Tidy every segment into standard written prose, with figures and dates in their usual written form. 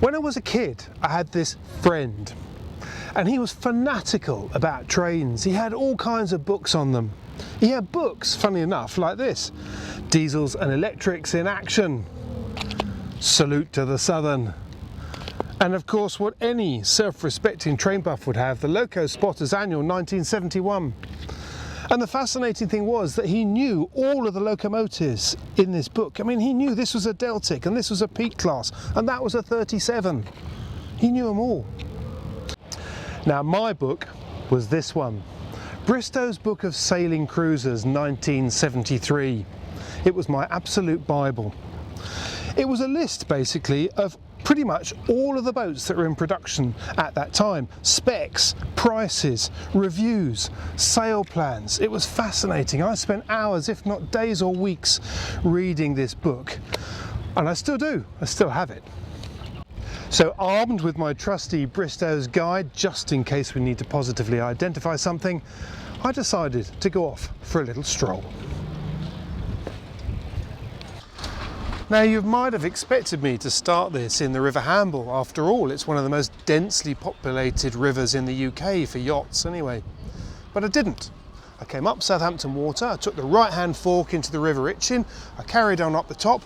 When I was a kid, I had this friend, and he was fanatical about trains. He had all kinds of books on them. He had books, funny enough, like this: Diesels and Electrics in Action, Salute to the Southern, and of course what any self-respecting train buff would have, the Loco Spotters Annual 1971. And the fascinating thing was that he knew all of the locomotives in this book. I mean, he knew this was a Deltic and this was a Peak class and that was a 37. He knew them all. Now my book was this one, Bristows' Book of Sailing Cruisers 1973. It was my absolute Bible. It was a list basically of pretty much all of the boats that were in production at that time. Specs, prices, reviews, sail plans. It was fascinating. I spent hours, if not days or weeks, reading this book. And I still do. I still have it. So armed with my trusty Bristows guide, just in case we need to positively identify something, I decided to go off for a little stroll. Now you might have expected me to start this in the River Hamble. After all, it's one of the most densely populated rivers in the UK for yachts anyway. But I didn't. I came up Southampton Water, I took the right-hand fork into the River Itchen, I carried on up the top,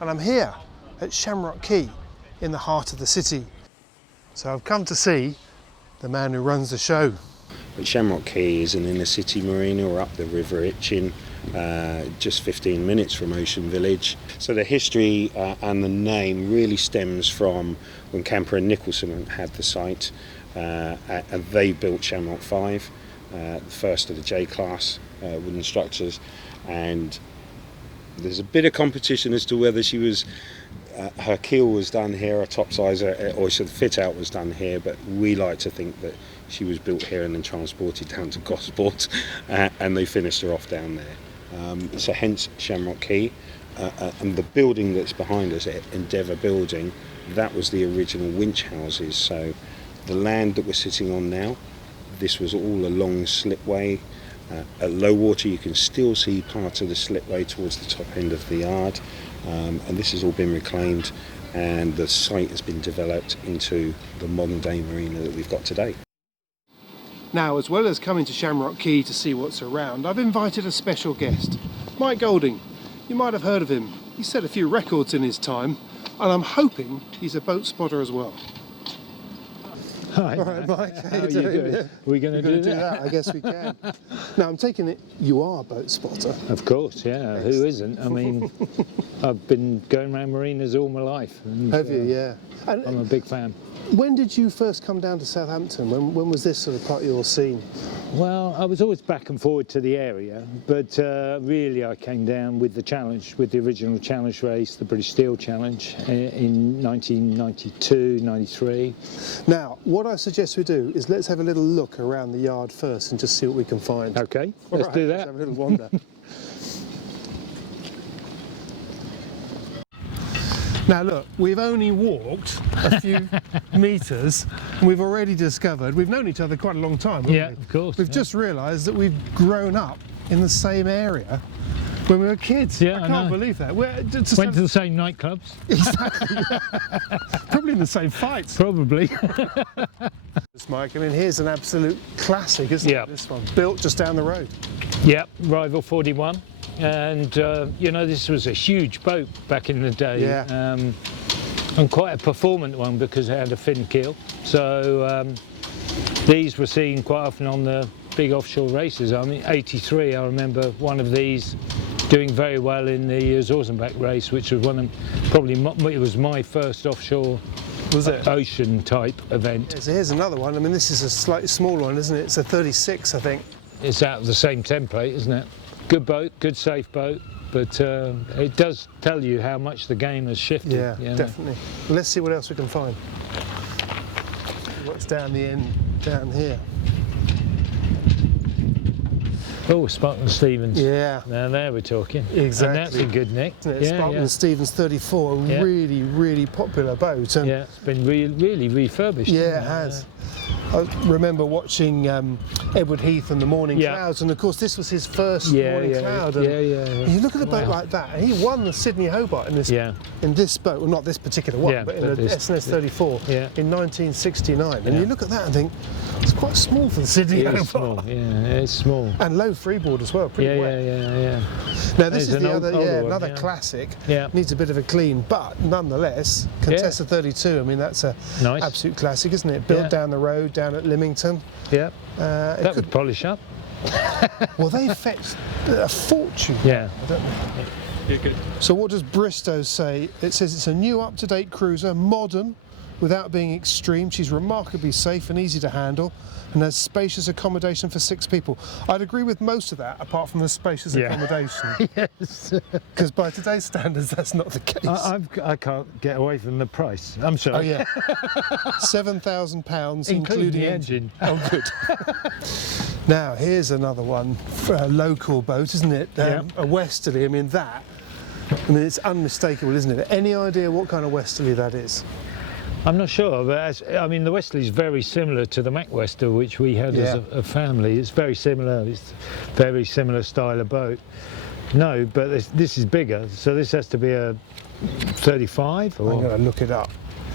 and I'm here at Shamrock Key in the heart of the city. So I've come to see the man who runs the show. But Shamrock Key is an inner city marina. We're up the River Itchen, just 15 minutes from Ocean Village. So the history and the name really stems from when Camper and Nicholson had the site, and they built Shamrock 5, the first of the J-class wooden structures, and there's a bit of competition as to whether she was her keel was done here, her topsides, or the fit out was done here, but we like to think that she was built here and then transported down to Gosport, and they finished her off down there. So hence Shamrock Key, and the building that's behind us, Endeavour Building, that was the original winch houses. So the land that we're sitting on now, this was all a long slipway. At low water you can still see part of the slipway towards the top end of the yard, and this has all been reclaimed, and the site has been developed into the modern day marina that we've got today. Now, as well as coming to Shamrock Key to see what's around, I've invited a special guest, Mike Golding. You might have heard of him. He set a few records in his time, and I'm hoping he's a boat spotter as well. Hi. All right, Mike, how you doing? doing? Yeah. We're going to do that? I guess we can. Now, I'm taking it you are a boat spotter. Of course, yeah. Excellent. Who isn't? I mean, I've been going around marinas all my life. And, have you? Yeah. And I'm a big fan. When did you first come down to Southampton? When was this sort of part of your scene? Well, I was always back and forward to the area, but really I came down with the challenge, with the original challenge race, the British Steel Challenge, in 1992, 93. Now, what I suggest we do is let's have a little look around the yard first and just see what we can find. Okay, let's do that. Let's have a little wander. Now look, we've only walked a few metres and we've already discovered, we've known each other quite a long time, haven't we? Yeah, of course. We've just realised that we've grown up in the same area when we were kids. Yeah, I can't believe that. Went to the same nightclubs. Exactly. Probably in the same fights. Probably. Mike, I mean, here's an absolute classic, isn't it? This one, built just down the road. Yep, Rival 41. And you know, this was a huge boat back in the day, and quite a performant one because it had a fin keel. So these were seen quite often on the big offshore races. I mean, 83, I remember one of these doing very well in the Zorzenbach race, which was one of it was my first offshore ocean type event. Yeah, so here's another one. I mean, this is a slightly smaller one, isn't it? It's a 36, I think. It's out of the same template, isn't it? Good boat, good safe boat, but it does tell you how much the game has shifted. Yeah, you know? Definitely. Well, let's see what else we can find. What's down the end, down here? Oh, Spartan Stevens. Yeah. Now there we're talking. Exactly. And that's in good nick. Isn't it? Spartan Stevens 34, really, really popular boat. And yeah, it's been really refurbished. Yeah, it has. I remember watching Edward Heath and the Morning Yeah. Clouds, and of course this was his first Yeah, Morning yeah, Cloud. And yeah. you look at a boat Wow. like that, and he won the Sydney Hobart in this Yeah. boat, well not this particular one, Yeah, but in but a this- SNS 34 Yeah. in 1969. And Yeah. you look at that and think, it's quite small for the Sydney It Hobart. is small. Yeah, it's small. And low freeboard as well, pretty Yeah, wet. yeah. Now this There's is an the older one, another yeah. classic. Yeah. Needs a bit of a clean, but nonetheless, Contessa 32. I mean, that's a Nice. absolute classic, isn't it? Built Yeah. down the road, down at Lymington. Yeah. It That could, would polish up. well, they fetched a fortune. Yeah. I don't know. So what does Bristows say? It says it's a new, up-to-date cruiser, modern, without being extreme. She's remarkably safe and easy to handle, and has spacious accommodation for 6 people. I'd agree with most of that, apart from the spacious Yeah. accommodation. Yes. Because by today's standards, that's not the case. I can't get away from the price. I'm sorry. Oh yeah, £7,000 Including the engine. Oh good. Now here's another one, for a local boat, isn't it? Yeah. A westerly. I mean it's unmistakable, isn't it? Any idea what kind of westerly that is? I'm not sure, but the Westerly is very similar to the Macwester, which we had as a family. It's very similar. It's very similar style of boat. No, but this is bigger, so this has to be a 35 I'm or. going to look it up,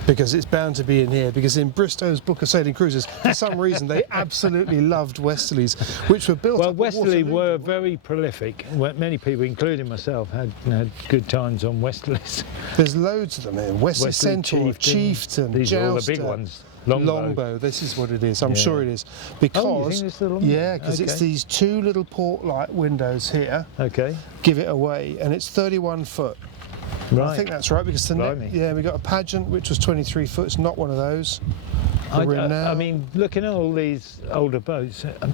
because it's bound to be in here, because in Bristow's Book of Sailing Cruises, for some reason they absolutely loved westerlies, which were built Well, up at Westerly Waterloo. were very prolific. Many people, including myself, had good times on Westerlies. There's loads of them here. Wesley Centaur, Chieftain, These are all the big Jouster, ones. Longbow. This is what it is. I'm Yeah. sure it is. Oh, you Because, think it's the Longbow? yeah, because it's Okay. these 2 little port light windows here, Okay, give it away, and it's 31 foot. right. I think that's right, because the Blimey. we got a Pageant which was 23 foot. It's not one of those. that we're in now. I mean, looking at all these older boats, I'm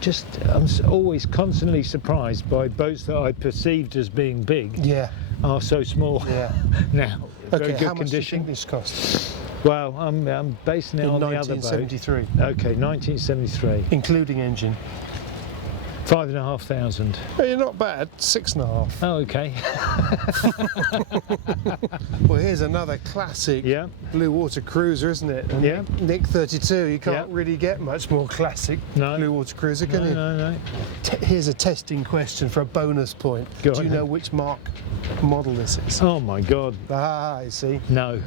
always constantly surprised by boats that I perceived as being big Yeah, are so small yeah. now. Very Okay, good how much do you condition. think this cost? Well, I'm basing it In on the other boat. 1973, Okay, 1973. including engine. 5,500. Oh, you're not bad, 6.5. Oh, okay. Well, here's another classic Yeah. blue water cruiser, isn't it? And Yeah. Nick 32. You can't Yeah. really get much more classic No. blue water cruiser, can you? No. Here's a testing question for a bonus point. Go Do on you know then. which model this is? Oh my God. Ah, I see. No.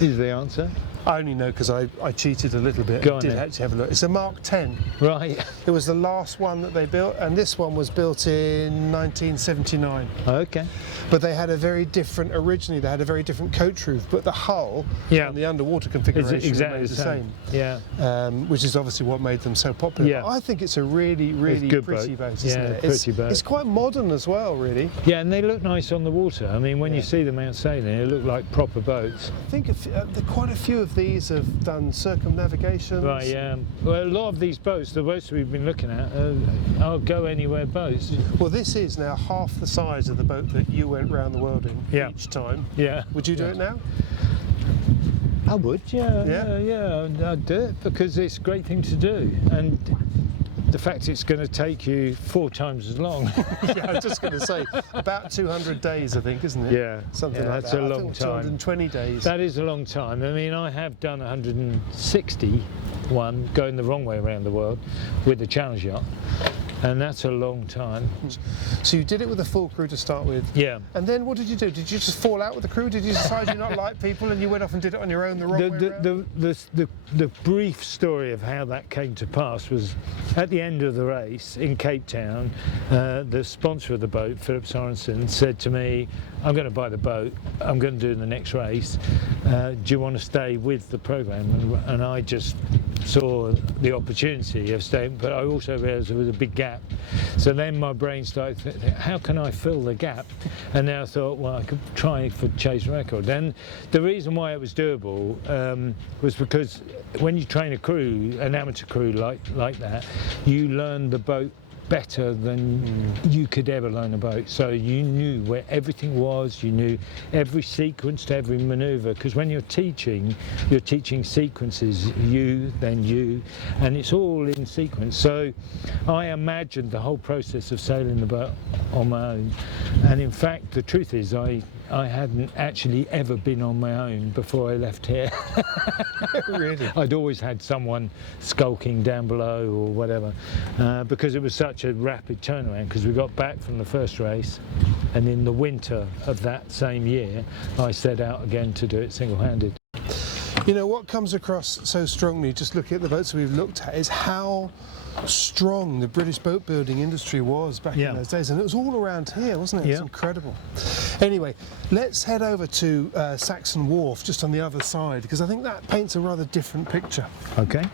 Is the answer. I only know because I cheated a little bit. Go on Did then. actually have a look. It's a Mark 10. Right. It was the last one that they built, and this one was built in 1979. Okay. But they had a very different, originally they had a very different coach roof, but the hull Yeah. and the underwater Is configuration it exactly remained the the same? same. Yeah. Which is obviously what made them so popular. Yeah. But I think it's a really, really good pretty boat. boat, isn't Yeah, it? pretty boat. It's quite modern as well, really. Yeah, and they look nice on the water. I mean, when you Yeah. see them out sailing, they look like proper boats. I think quite a few of these have done circumnavigations. Right, yeah. Well, a lot of these boats, the boats we've been looking at, are go anywhere boats. Well, this is now half the size of the boat that you went round the world in Yeah. each time. Yeah. Would you do it now? I would, yeah. Yeah? I'd do it because it's a great thing to do. And the fact it's going to take you 4 times as long. Yeah, I was just going to say, about 200 days, I think, isn't it? Yeah, Something yeah, like that's that. a I long think time. 220 days. That is a long time. I mean, I have done 161 going the wrong way around the world with the challenge yacht, and that's a long time. So you did it with a full crew to start with. Yeah. And then what did you do? Did you just fall out with the crew? Did you decide you not like people and you went off and did it on your own the wrong way around? The brief story of how that came to pass was at the end of the race in Cape Town, the sponsor of the boat, Philip Sorensen, said to me, I'm going to buy the boat, I'm going to do the next race, do you want to stay with the programme? And I just saw the opportunity of staying, but I also realised there was a big gap. So then my brain started thinking, how can I fill the gap? And then I thought, well, I could try for Chase Record. And the reason why it was doable was because when you train a crew, an amateur crew like that, you learn the boat better than you could ever learn a boat. So you knew where everything was, you knew every sequence to every manoeuvre, because when you're teaching sequences, you, then you, and it's all in sequence. So I imagined the whole process of sailing the boat on my own, and in fact the truth is I I hadn't actually ever been on my own before I left here. Really? I'd always had someone skulking down below or whatever, because it was such a rapid turnaround, because we got back from the first race, and in the winter of that same year I set out again to do it single-handed. You know, what comes across so strongly, just looking at the boats we've looked at, is how strong the British boat building industry was back in those days, and it was all around here, wasn't it? It's incredible. Anyway, let's head over to Saxon Wharf, just on the other side, because I think that paints a rather different picture. Okay.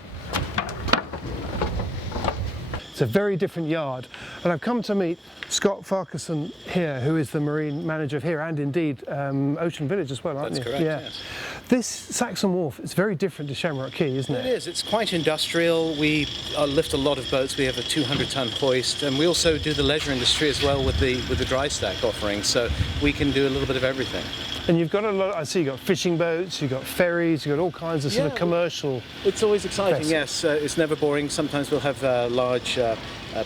It's a very different yard, and I've come to meet Scott Farquharson here, who is the marine manager of here, and indeed Ocean Village as well, aren't you? That's correct, yes. This Saxon Wharf, it's very different to Shamrock Key, isn't it? It is. It's quite industrial. We lift a lot of boats. We have a 200-ton hoist, and we also do the leisure industry as well with the dry stack offering. So we can do a little bit of everything. And you've got a lot. I see you've got fishing boats, you've got ferries, you've got all kinds of sort of commercial. It's always exciting. vessels. Yes. It's never boring. Sometimes we'll have large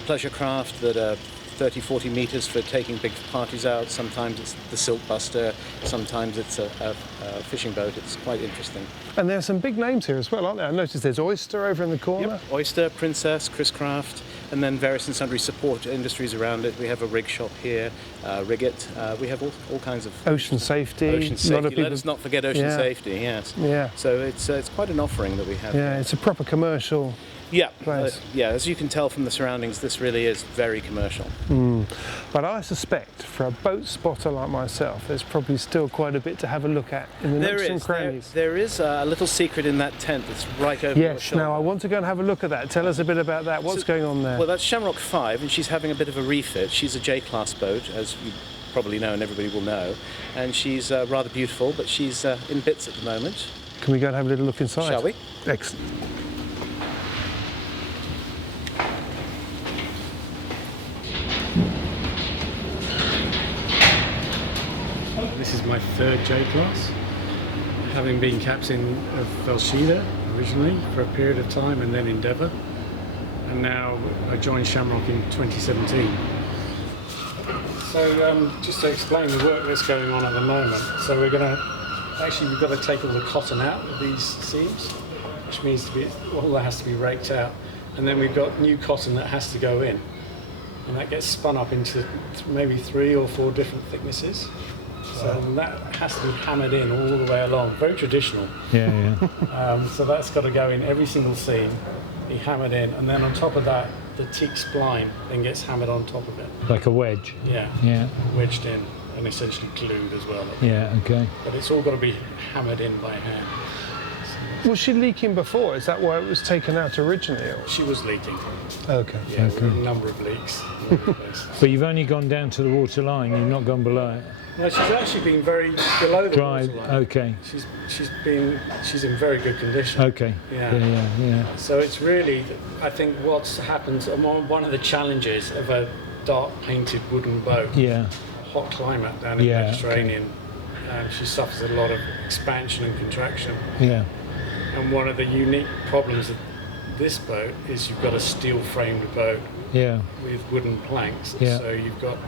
pleasure craft that are 30, 40 metres for taking big parties out. Sometimes it's the Silk Buster, sometimes it's a fishing boat. It's quite interesting. And there are some big names here as well, aren't there? I noticed there's Oyster over in the corner. Yep. Oyster, Princess, Chris Craft, and then various and sundry support industries around it. We have a rig shop here, Riggit. We have all kinds of... Ocean safety. Ocean A lot of safety. people... Let us not forget ocean safety, yes. Yeah. So it's quite an offering that we have. Yeah, it's a proper commercial place. Yeah, as you can tell from the surroundings, this really is very commercial. But I suspect for a boat spotter like myself, there's probably still quite a bit to have a look at in the nooks and crannies. There is a little secret in that tent that's right over your Yes, shoulder. now I want to go and have a look at that. Tell us a bit about that. What's going on there? Well, that's Shamrock 5, and she's having a bit of a refit. She's a J-class boat, as you probably know and everybody will know. And she's rather beautiful, but she's in bits at the moment. Can we go and have a little look inside? Shall we? Excellent. This is my third J-class, having been captain of Velshida originally for a period of time, and then Endeavour, and now I joined Shamrock in 2017. So just to explain the work that's going on at the moment, so we've got to take all the cotton out of these seams, which means all that has to be raked out, and then we've got new cotton that has to go in, and that gets spun up into maybe 3 or 4 different thicknesses. So that has to be hammered in all the way along, very traditional. So that's got to go in every single seam, be hammered in, and then on top of that, the teak spline then gets hammered on top of it. Like a wedge? Yeah, wedged in and essentially glued as well. Yeah, okay. But it's all got to be hammered in by hand. Was she leaking before? Is that why it was taken out originally? Or? She was leaking. Okay. Yeah, we had a number of leaks. But you've only gone down to the water line, you've not gone below it? No, she's actually been very below the Dry, water line. okay. She's in very good condition. Okay. Yeah. So it's really, I think what's happened, one of the challenges of a dark painted wooden boat, hot climate down in the Mediterranean, she suffers a lot of expansion and contraction. Yeah. And one of the unique problems of this boat is you've got a steel framed boat with wooden planks. Yeah. So you've got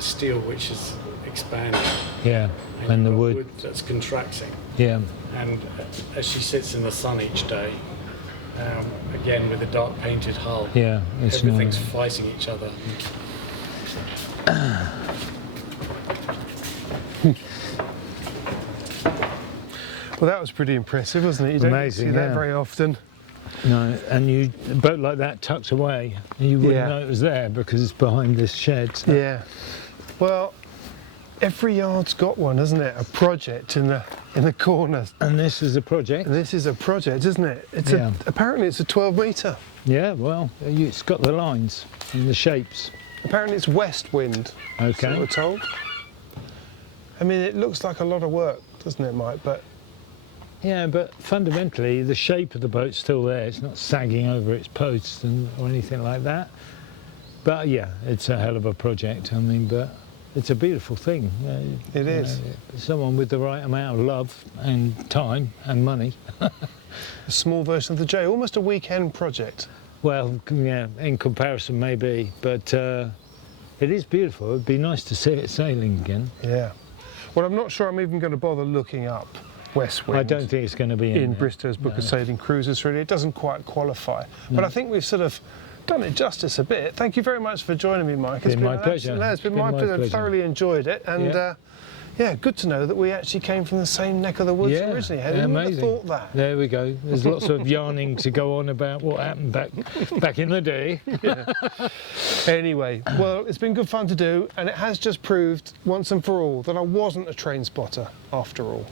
steel which is expanding. Yeah. And the wood that's contracting. Yeah. And as she sits in the sun each day, again with a dark painted hull, everything's fighting each other. Well, that was pretty impressive, wasn't it? You don't see that very often. No, and a boat like that tucked away, you wouldn't know it was there because it's behind this shed. So. Yeah. Well, every yard's got one, hasn't it? A project in the corner. And this is a project. This is a project, isn't it? It's apparently it's a 12 metre. Yeah, well, it's got the lines and the shapes. Apparently it's west wind. Okay. So we're told. I mean, it looks like a lot of work, doesn't it, Mike? But yeah, but fundamentally the shape of the boat's still there. It's not sagging over its posts or anything like that. But yeah, it's a hell of a project. I mean, but it's a beautiful thing. It is. Someone with the right amount of love and time and money. A small version of the J, almost a weekend project. Well, yeah, in comparison maybe, but it is beautiful. It'd be nice to see it sailing again. Yeah. Well, I'm not sure I'm even going to bother looking up West Wind. I don't think it's going to be in Bristow's Book of Sailing Cruises, really. It doesn't quite qualify. But I think we've sort of done it justice a bit. Thank you very much for joining me, Mike. It's been my pleasure. It's been my pleasure. I've thoroughly enjoyed it. And yeah, good to know that we actually came from the same neck of the woods originally. Who would have thought that? There we go. There's lots of yarning to go on about what happened back in the day. Anyway, well, it's been good fun to do, and it has just proved once and for all that I wasn't a train spotter after all.